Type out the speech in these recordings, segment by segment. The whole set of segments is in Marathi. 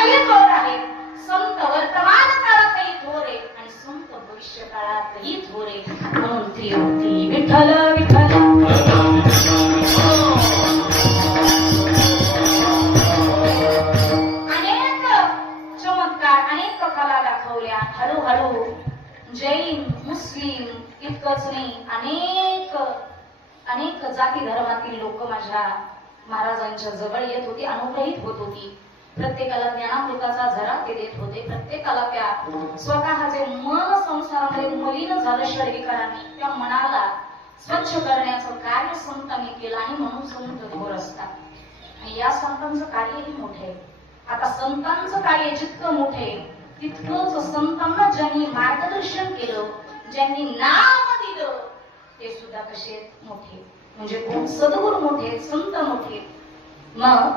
थोर आहे. संत वर्तमान काळातही थोर आहे आणि संत भविष्य काळातही थोर आहे. म्हणून ती विठ्ठल विठ्ठल अनेक चमत्कार अनेक कला दाखवल्या. हळूहळू जैन मुस्लिम इतकंच नाही अनेक जाती धर्मातील लोक माझ्या महाराजांच्या जवळ येत होती, अनुग्रहित होत होती. प्रत्येकाला ज्ञानामृताचा झरा ते देत होते. प्रत्येकाला त्या स्वतःचे मन संसारामध्ये मलिन झालं षडविकारांनी त्या मनाला स्वच्छ करण्याचं कार्य संतांनी केलं आणि म्हणून संत थोर असतात. आणि या संतांचं कार्यही मोठे आहे. आता संतांचं कार्य जितकं मोठे तितकंच संतांना ज्यांनी मार्गदर्शन केलं, ज्यांनी नाम दिलं ते सुद्धा कसे मोठे, म्हणजे कोण सद्गुरू मोठे, संत मोठे. मग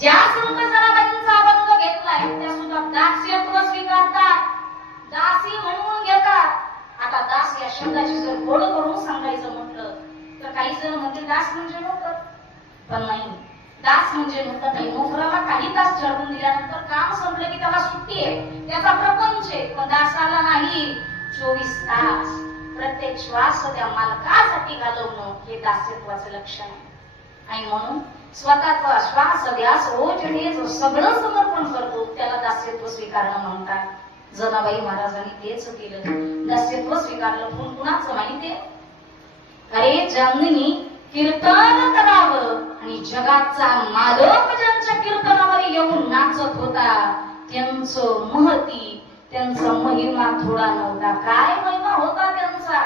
ज्या संत जनाबाईंचा अभंग घेतलाय त्या सुद्धा दास्यत्व स्वीकारतात, दासी म्हणून घेतात. आता दास या शब्दाची जर गोड करून सांगायचं म्हटलं तर काही जण म्हणते दास म्हणजे नोकर, पण नाही. दास म्हणजे नोकर नाही. नोकराला काही तास चढवून दिल्यानंतर काम संपलं की त्याला सुट्टी आहे, त्याचा प्रपंच आहे. पण दासाला नाही, 24 तास प्रत्येक श्वास त्या मालकासाठी घालवणं हे दास्यत्वाचं लक्षण आहे. आणि म्हणून स्वतःचा श्वास ध्यास रोज हे जो सगळं समर्पण करतो त्याला दास्यत्व स्वीकारणं म्हणतात. जनाबाई महाराजांनी तेच केलं, दास्यत्व स्वीकारलं. पण कुणाचं माहितीये? अरे जननी कीर्तन करावं आणि जगाचा मालक ज्यांच्या कीर्तनावर येऊन नाचत होता त्यांचं महती, त्यांचा महिमा थोडा नव्हता. काय महिमा होता त्यांचा!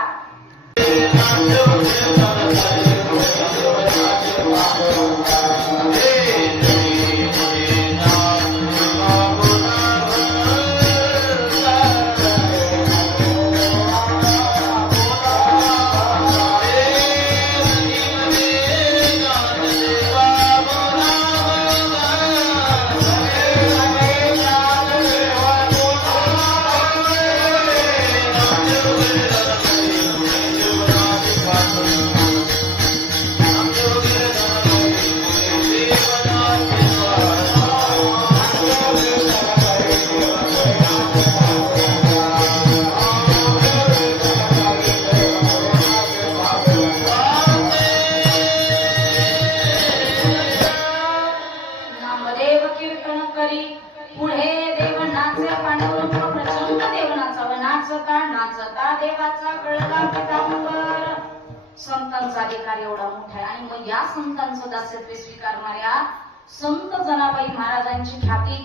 नाचता देवाचा कळला पितांबर. संतांचा अधिकार एवढा मोठा आहे. आणि मग या संतांचं दास्यत्व स्वीकारणाऱ्या संत जनाबाई महाराजांची ख्याती